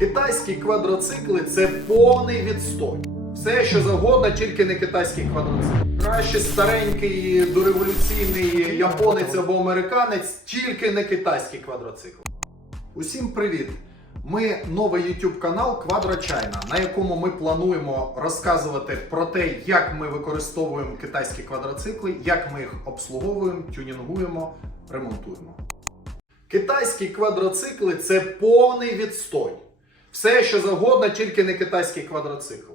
Китайські квадроцикли це повний відстой. Все, що завгодно, тільки не китайський квадроцикл. Краще старенький дореволюційний японець або американець, тільки не китайський квадроцикл. Усім привіт! Ми новий YouTube канал Квадрочайна, на якому ми плануємо розказувати про те, як ми використовуємо китайські квадроцикли, як ми їх обслуговуємо, тюнінгуємо, ремонтуємо. Китайські квадроцикли це повний відстой. Все, що завгодно, тільки не китайський квадроцикл.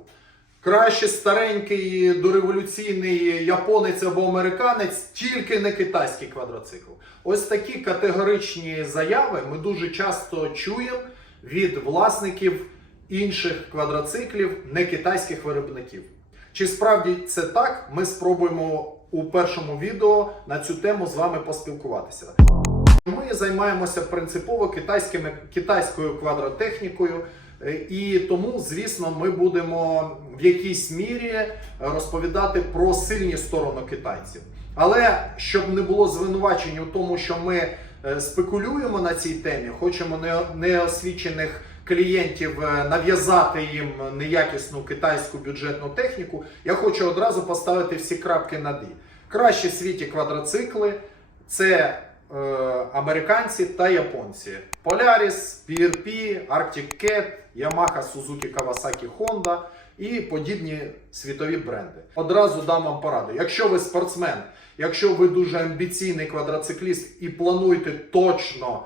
Краще старенький дореволюційний японець або американець, тільки не китайський квадроцикл. Ось такі категоричні заяви ми дуже часто чуємо від власників інших квадроциклів, не китайських виробників. Чи справді це так? Ми спробуємо у першому відео на цю тему з вами поспілкуватися. Ми займаємося принципово китайськими, китайською квадротехнікою, е, і тому, звісно, ми будемо в якійсь мірі розповідати про сильні сторони китайців. Але щоб не було звинувачень у тому, що ми е, спекулюємо на цій темі, хочемо неосвічених клієнтів е, нав'язати їм неякісну китайську бюджетну техніку, я хочу одразу поставити всі крапки над «і». Кращі в світі квадроцикли це е, американці та японці. Polaris, PRP, Arctic Cat, Yamaha, Suzuki, Kawasaki, Honda і подібні світові бренди. Одразу дам вам пораду. Якщо ви спортсмен, якщо ви дуже амбіційний квадроцикліст і плануєте точно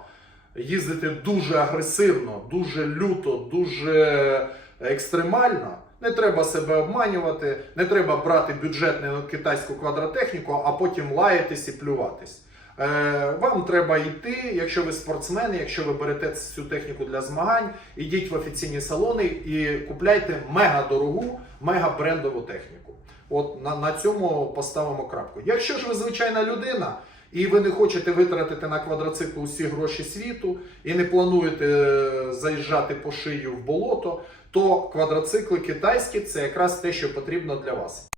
їздити дуже агресивно, дуже люто, дуже екстремально. Не треба себе обманювати, не треба брати бюджетну китайську квадротехніку, а потім лаятись і плюватись. Е, вам треба йти, якщо ви спортсмени, якщо ви берете цю техніку для змагань, ідіть в офіційні салони і купляйте мега дорогу, мега брендову техніку. От на, на цьому поставимо крапку. Якщо ж ви звичайна людина, і ви не хочете витратити на квадроцикл усі гроші світу, і не плануєте е, заїжджати по шию в болото, то квадроцикли китайські це якраз те, що потрібно для вас.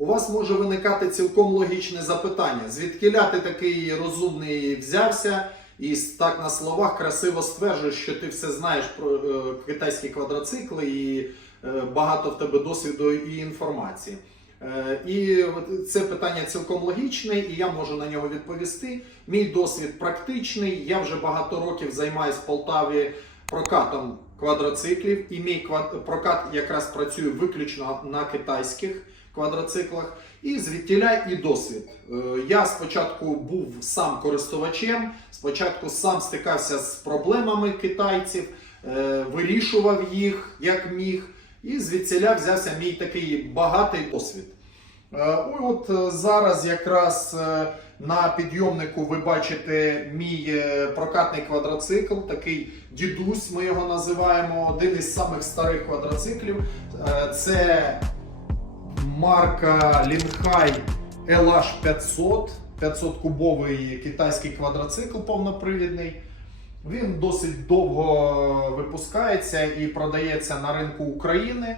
У вас може виникати цілком логічне запитання, звідки ти такий розумний взявся і так на словах красиво стверджуєш, що ти все знаєш про е, китайські квадроцикли і е, багато в тебе досвіду і інформації. Е, І це питання цілком логічне, і я можу на нього відповісти. Мій досвід практичний. Я вже багато років займаюся в Полтаві прокатом квадроциклів, і мій квад- прокат якраз працює виключно на китайських квадроциклах. І звідтіля і досвід. Е, Я спочатку був сам користувачем, спочатку сам стикався з проблемами китайців, е, вирішував їх як міг. І звідсіля взявся мій такий багатий досвід. Е, Ой, от зараз якраз на підйомнику ви бачите мій прокатний квадроцикл, такий дідусь, ми його називаємо, один із самих старих квадроциклів. Це марка Linhai LH500, 500 кубовий китайський квадроцикл повнопривідний. Він досить довго випускається і продається на ринку України.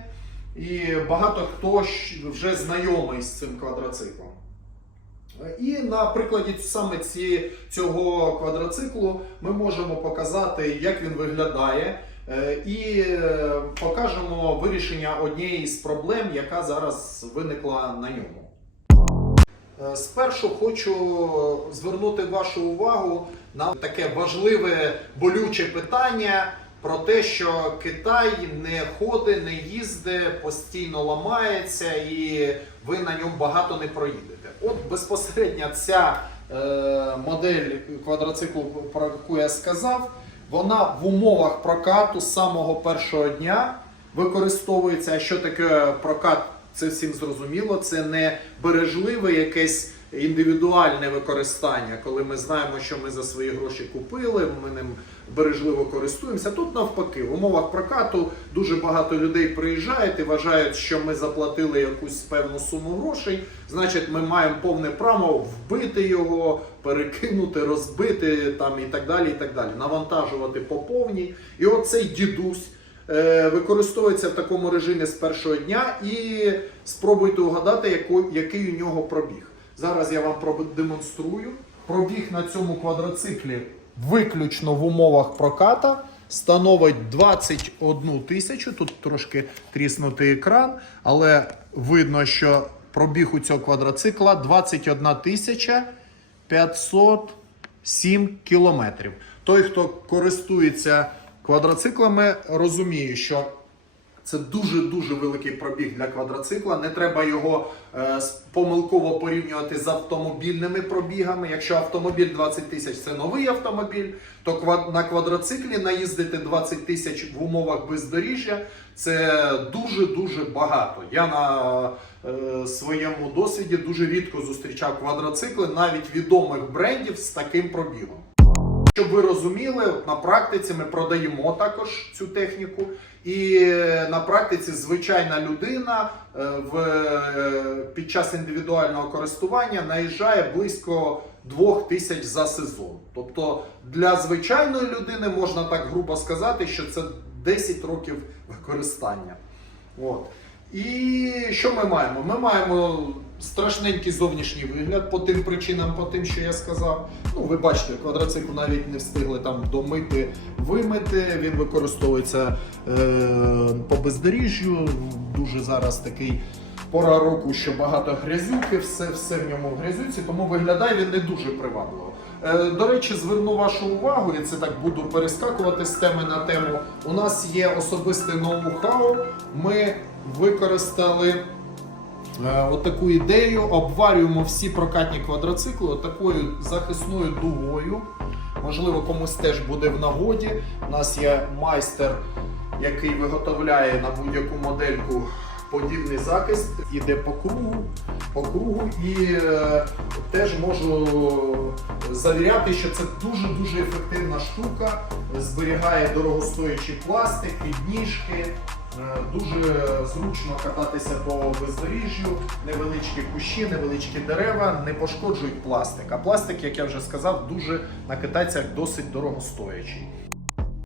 І багато хто вже знайомий з цим квадроциклом. І на прикладі саме ці, цього квадроциклу ми можемо показати, як він виглядає, і е, покажемо вирішення однієї з проблем, яка зараз виникла на ньому. Е, Спершу хочу звернути вашу увагу на таке важливе болюче питання про те, що Китай не ходить, не їздить, постійно ламається, і ви на ньому багато не проїдете. От безпосередньо ця е, модель квадроциклу, про яку я сказав, вона в умовах прокату з самого першого дня використовується. А що таке прокат? Це всім зрозуміло. Це не бережливе якесь індивідуальне використання, коли ми знаємо, що ми за свої гроші купили, ми ним бережливо користуємося. Тут навпаки, в умовах прокату дуже багато людей приїжджають і вважають, що ми заплатили якусь певну суму грошей. Значить, ми маємо повне право вбити його, перекинути, розбити там і так далі. І так далі, навантажувати по повній. І оцей дідусь. е, Використовується в такому режимі з першого дня і спробуйте угадати, який у нього пробіг. Зараз я вам продемонструю. Пробіг на цьому квадроциклі виключно в умовах проката становить 21 тисячу. Тут трошки тріснутий екран, але видно, що пробіг у цього квадроцикла 21 тисяча 507 кілометрів. Той, хто користується квадроциклами, розуміє, що це дуже-дуже великий пробіг для квадроцикла. Не треба його е, помилково порівнювати з автомобільними пробігами. Якщо автомобіль 20 тисяч це новий автомобіль, то квад- на квадроциклі наїздити 20 тисяч в умовах бездоріжжя це дуже-дуже багато. Я на е, своєму досвіді дуже рідко зустрічав квадроцикли навіть відомих брендів з таким пробігом. Щоб ви розуміли, на практиці ми продаємо також цю техніку, і е, на практиці звичайна людина е, в, е, під час індивідуального користування наїжджає близько 2 тисяч за сезон. Тобто для звичайної людини можна так грубо сказати, що це 10 років використання. От. І що ми маємо? Ми маємо страшненький зовнішній вигляд по тим причинам, по тим, що я сказав. Ну, ви бачите, квадроцикл навіть не встигли там домити, вимити. Він використовується е, по бездоріжжю. Дуже зараз такий пора року, що багато грязюки, все, все в ньому в грязюці, тому виглядає він не дуже привабливо. Е, До речі, зверну вашу увагу, і це так буду перескакувати з теми на тему. У нас є особисте ноу-хау. Ми використали отаку ідею, обварюємо всі прокатні квадроцикли отакою захисною дугою. Можливо, комусь теж буде в нагоді. У нас є майстер, який виготовляє на будь-яку модельку подібний захист, іде по кругу, по кругу і е, теж можу завіряти, що це дуже-дуже ефективна штука, зберігає дорогостоячий пластик, підніжки. Е, Дуже зручно кататися по бездоріжжю, невеличкі кущі, невеличкі дерева не пошкоджують пластик. А пластик, як я вже сказав, дуже на китайцях досить дорогостоячий.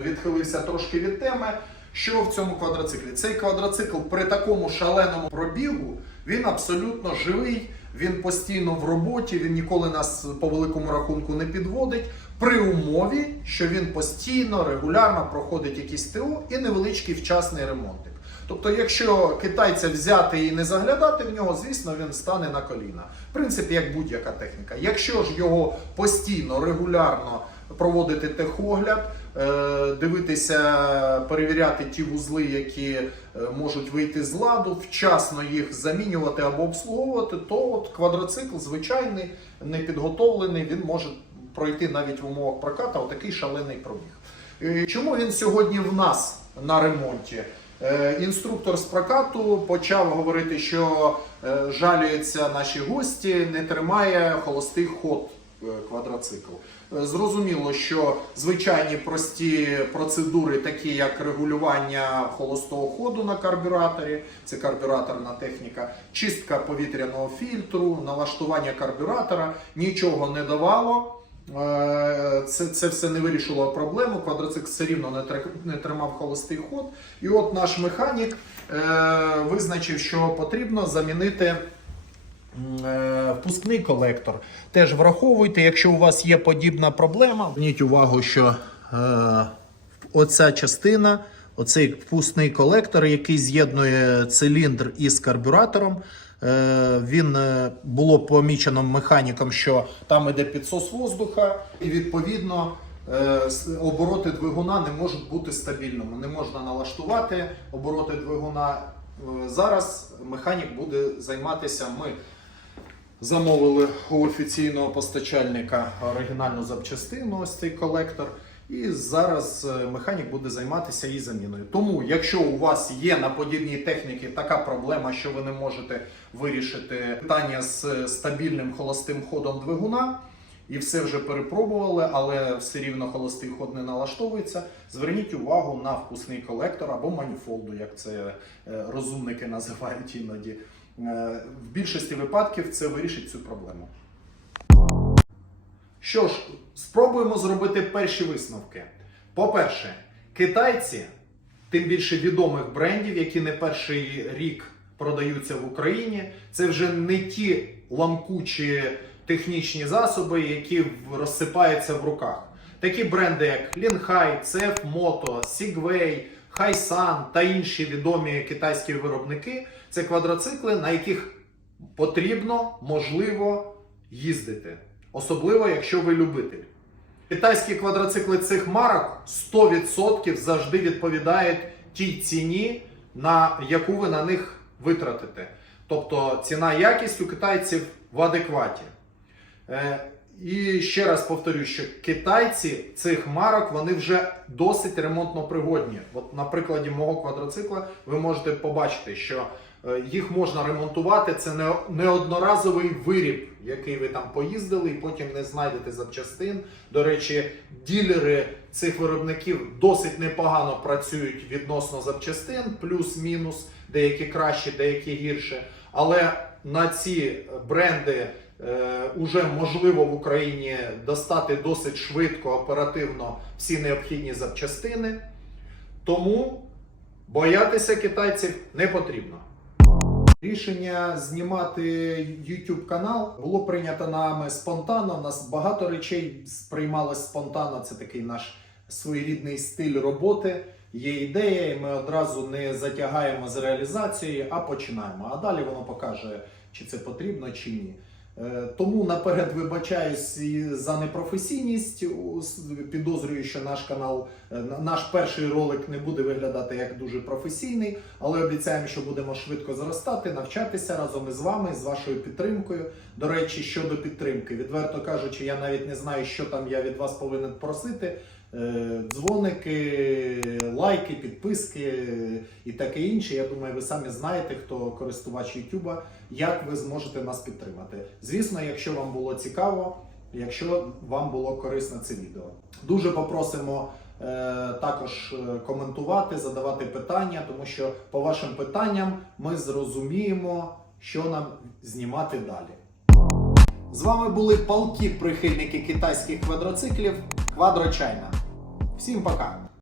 Відхилився трошки від теми. Що в цьому квадроциклі? Цей квадроцикл при такому шаленому пробігу він абсолютно живий, він постійно в роботі, він ніколи нас по великому рахунку не підводить. При умові, що він постійно, регулярно проходить якісь ТО і невеличкий вчасний ремонтик. Тобто, якщо китайця взяти і не заглядати в нього, звісно, він стане на коліна. В принципі, як будь-яка техніка. Якщо ж його постійно, регулярно проводити техогляд, е, дивитися, перевіряти ті вузли, які е, можуть вийти з ладу, вчасно їх замінювати або обслуговувати, то от квадроцикл звичайний, непідготовлений, він може пройти навіть в умовах проката отакий шалений пробіг. Е, Чому він сьогодні в нас на ремонті? Е, Інструктор з прокату почав говорити, що е, жалюються наші гості, не тримає холостий ход квадроцикл. Зрозуміло, що звичайні прості процедури, такі як регулювання холостого ходу на карбюраторі, це карбюраторна техніка, чистка повітряного фільтру, налаштування карбюратора, нічого не давало. Е, Це, це все не вирішило проблему. Квадроцикл все рівно не, тр- не тримав холостий ход. І от наш механік е, визначив, що потрібно замінити е, впускний колектор. Теж враховуйте, якщо у вас є подібна проблема, зверніть увагу, що е, оця частина, оцей впускний колектор, який з'єднує циліндр із карбюратором. е, Він е, було помічено механіком, що там іде підсос воздуха, і відповідно е, обороти двигуна не можуть бути стабільними. Не можна налаштувати обороти двигуна. Зараз механік буде займатися. Ми замовили у офіційного постачальника оригінальну запчастину, ось цей колектор. І зараз е, механік буде займатися її заміною. Тому, якщо у вас є на подібній техніці така проблема, що ви не можете вирішити питання з стабільним холостим ходом двигуна, і все вже перепробували, але все рівно холостий ход не налаштовується. Зверніть увагу на впускний колектор або маніфолду, як це е, розумники називають іноді. Е, В більшості випадків це вирішить цю проблему. Що ж, спробуємо зробити перші висновки. По-перше, китайці, тим більше відомих брендів, які не перший рік продаються в Україні, це вже не ті ламкучі технічні засоби, які розсипаються в руках. Такі бренди, як Linhai, CF Moto, Segway, Хайсан та інші відомі китайські виробники це квадроцикли, на яких потрібно, можливо їздити. Особливо, якщо ви любитель. Китайські квадроцикли цих марок 100% завжди відповідають тій ціні, на яку ви на них витратите. Тобто ціна якість у китайців в адекваті. Е, І ще раз повторю, що китайці цих марок вони вже досить ремонтно пригодні. От на прикладі мого квадроцикла ви можете побачити, що їх можна ремонтувати. Це не, не виріб, який ви там поїздили, і потім не знайдете запчастин. До речі, ділери цих виробників досить непогано працюють відносно запчастин, плюс-мінус, деякі краще, деякі гірше. Але на ці бренди е, уже можливо в Україні достати досить швидко, оперативно всі необхідні запчастини. Тому боятися китайців не потрібно. Рішення знімати YouTube канал було прийнято нами спонтанно. У нас багато речей сприймалось спонтанно. Це такий наш своєрідний стиль роботи. Є ідея, і ми одразу не затягаємо з реалізацією, а починаємо. А далі воно покаже, чи це потрібно, чи ні. Е, Тому наперед вибачаюсь за непрофесійність. Підозрюю, що наш канал, е, наш перший ролик не буде виглядати як дуже професійний, але обіцяємо, що будемо швидко зростати, навчатися разом із вами, з вашою підтримкою. До речі, щодо підтримки, відверто кажучи, я навіть не знаю, що там я від вас повинен просити. Е, Дзвоники, лайки, підписки і таке інше. Я думаю, ви самі знаєте, хто користувач YouTube, як ви зможете нас підтримати. Звісно, якщо вам було цікаво, якщо вам було корисне це відео. Дуже попросимо е, також е, коментувати, задавати питання, тому що по вашим питанням ми зрозуміємо, що нам знімати далі. З вами були палки прихильники китайських квадроциклів Квадрочайна. Всім пока!